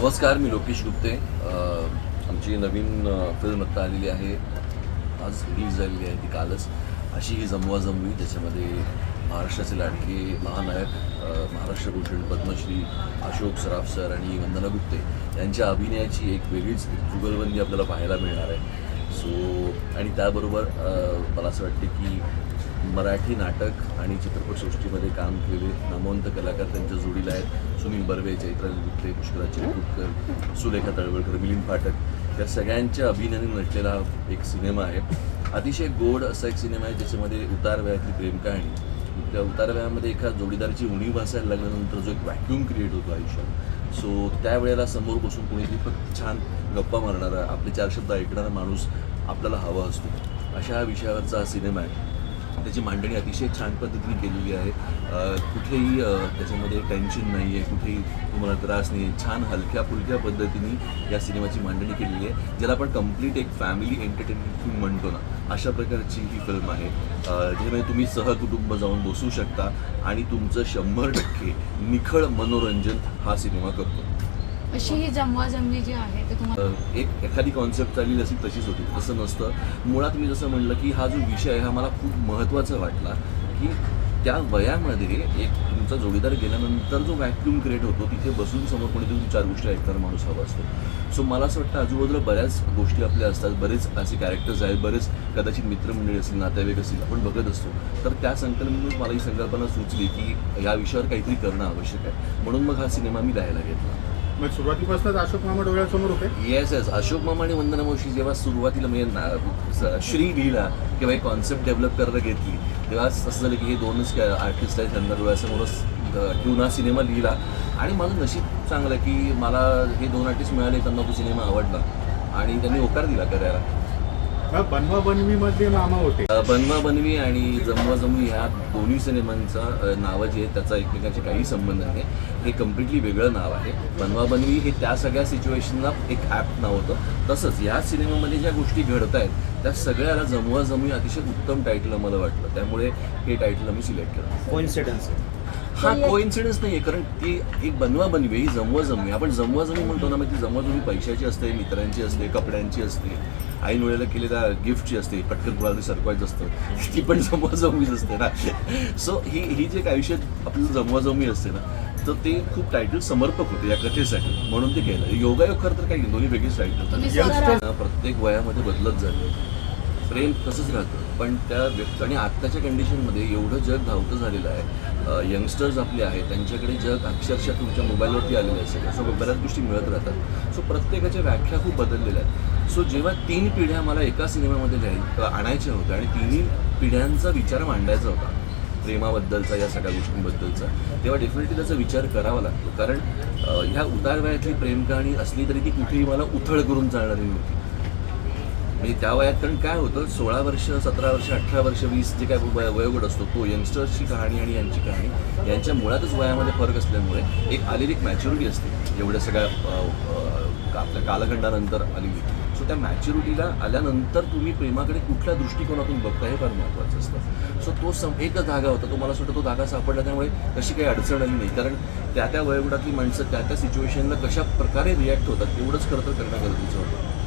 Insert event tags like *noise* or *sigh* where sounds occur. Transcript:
नमस्कार मी लोकेश गुप्ते. आमची नवीन फिल्म आत्ता आलेली आहे. आज रिलीज झालेली आहे ती कालच. अशी ही जमवा जमवी त्याच्यामध्ये महाराष्ट्राचे लाडके महानायक महाराष्ट्र भूषण पद्मश्री अशोक सराफ सर आणि वंदना गुप्ते यांच्या अभिनयाची एक वेगळीच जुगलबंदी आपल्याला पाहायला मिळणार आहे. सो आणि त्याबरोबर मला असं वाटते की मराठी नाटक आणि चित्रपटसृष्टीमध्ये काम केले नामवंत कलाकार त्यांच्या जोडीला आहेत. सुनील बर्वे चैत्राली गुप्ते पुष्कराज चिरकुटकर सुलेखा तळवळकर मिलिंद फाटक या सगळ्यांच्या अभिनयाने नटलेला हा एक सिनेमा आहे. अतिशय गोड असा एक सिनेमा आहे ज्याच्यामध्ये उतारव्यातली प्रेमकहाणी प्रेम कहाणी त्या उतारव्यामध्ये एका जोडीदाराची उणीव भासायला लागल्यानंतर जो एक व्हॅक्यूम क्रिएट होतो आयुष्यात. सो त्यावेळेला समोर बसून कोणीतरी फक्त छान गप्पा मारणारा आपले चार शब्द ऐकणारा माणूस आपल्याला हवा असतो. अशा विषयावरचा हा सिनेमा आहे. त्याची मांडणी अतिशय छान पद्धतीने केलेली आहे. कुठेही त्याच्यामध्ये टेन्शन नाही आहे कुठेही तुम्हाला त्रास नाही आहे छान हलक्या फुलक्या पद्धतीने या सिनेमाची मांडणी केलेली आहे. ज्याला आपण कंप्लीट एक फॅमिली एंटरटेनमेंट फिल्म म्हणतो ना अशा प्रकारची ही फिल्म आहे. अ, ज्यामध्ये तुम्ही सहकुटुंब जाऊन बसू शकता आणि तुमचं शंभर टक्के निखळ मनोरंजन हा सिनेमा करतो. अशी ही जमवा जी आहे ते तुम्हाला एक एखादी कॉन्सेप्ट चालली असेल तशीच होती तसं नसतं. मुळात मी जसं म्हणलं की हा जो विषय आहे हा मला खूप महत्त्वाचा वाटला की त्या वयामध्ये एक तुमचा जोडीदार गेल्यानंतर जो व्हॅक्युम क्रिएट होतो तिथे बसून समोर कोणीतरी तुम्ही चार गोष्टी ऐकणारा माणूस हवा असतो. सो मला असं वाटतं आजूबाजूला बऱ्याच गोष्टी आपल्या असतात बरेच असे कॅरेक्टर्स आहेत बरेच कदाचित मित्रमंडळी असतील नातेवाईक असतील आपण बघत असतो. तर त्या संकल्पनेतून मला ही संकल्पना सुचली की या विषयावर काहीतरी करणं आवश्यक आहे. म्हणून मग हा सिनेमा मी लिहायला घेतला. मग सुरुवातीपासूनच अशोक मामा डोळ्यासमोर होते? येस येस अशोक मामा आणि वंदना मावशी जेव्हा सुरुवातीला म्हणजे ना- स- श्री लिहिला किंवा एक कॉन्सेप्ट डेव्हलप करायला घेतली तेव्हा असं झालं की हे दोनच आर्टिस्ट आहेत त्यांना डोळ्यासमोरच अ, ठेवून हा सिनेमा लिहिला आणि माझं नशीब चांगलं की मला हे दोन आर्टिस्ट मिळाले त्यांना तो सिनेमा आवडला. आणि त्यांनी होकार दिला करायला. बनवा मामा होते. बनवा बनवी आणि जमवा जमवी ह्या दोन्ही सिनेमांचा नावं जे आहेत त्याचा एकमेकांशी काही संबंध नाही. हे कम्प्लिटली वेगळं नाव आहे. बनवा बनवी हे त्या सगळ्या सिच्युएशनला एक ॲप नाव होतं. तसंच या सिनेमामध्ये ज्या गोष्टी घडत आहेत त्या सगळ्याला जमवा जमवी अतिशय उत्तम टायटल मला वाटलं. त्यामुळे हे टायटल मी सिलेक्ट केलं. कोइन्सिडन्स हा कोइन्सिडन्स नाही आहे कारण ती एक बनवा बनवी ही जमवा जमवी. आपण जमवा जमवी म्हणतो ना मग ती जमवा जमवी पैशाची असते मित्रांची असते कपड्यांची असते ऐन वेळेला केलेल्या गिफ्टची असते पटकन कुणाला सरप्राईज असतं *laughs* ती पण जमवा जमवीच असते ना. *laughs* सो ही ही जे एक आयुष्यात आपल्याला जमवा जमवी असते ना तर ते खूप टायटल समर्पक होते या कथेसाठी. म्हणून ते केलं. योगायोग खरं तर काही नाही, दोन्ही वेगळीच टायटल प्रत्येक वयामध्ये बदलत झाले प्रेम तसंच राहतं. पण त्या व्यक्ती आणि आत्ताच्या कंडिशनमध्ये एवढं जग धावतं झालेलं आहे. यंगस्टर्स आपले आहेत. त्यांच्याकडे जग अक्षरशः तुमच्या मोबाईलवरती आलेलं असेल. असं बऱ्याच गोष्टी मिळत राहतात. सो प्रत्येकाच्या व्याख्या खूप बदललेल्या आहेत. सो जेव्हा तीन पिढ्या मला एका सिनेमामध्ये लिहाय आणायच्या होत्या आणि तिन्ही पिढ्यांचा विचार मांडायचा होता प्रेमाबद्दलचा या सगळ्या गोष्टींबद्दलचा तेव्हा डेफिनेटली त्याचा विचार करावा लागतो. कारण ह्या उतारवयातली प्रेमकहाणी प्रेम कहाणी असली तरी ती कुठेही मला उथळ करून चालणारी नव्हती. म्हणजे त्या वयात कारण काय होतं सोळा वर्ष सतरा वर्ष अठरा वर्ष वीस जे काय वयोगट असतो तो यंगस्टर्सची कहाणी आणि यांची कहाणी यांच्या मुळातच वयामध्ये फरक असल्यामुळे एक आलेली एक मॅच्युरिटी असते. एवढ्या सगळ्या आपल्या कालखंडानंतर आलेली. सो त्या मॅच्युरिटीला आल्यानंतर तुम्ही प्रेमाकडे कुठल्या दृष्टिकोनातून बघता हे फार महत्त्वाचं असतं. सो तो सम एकच धागा होता तो मला असं तो धागा सापडला त्यामुळे तशी काही अडचण आली नाही. कारण त्या त्या वयोगटातली माणसं त्या त्या सिच्युएशनला कशा प्रकारे रिॲक्ट होतात तेवढंच खरं तर करणं गरजेचं होतं.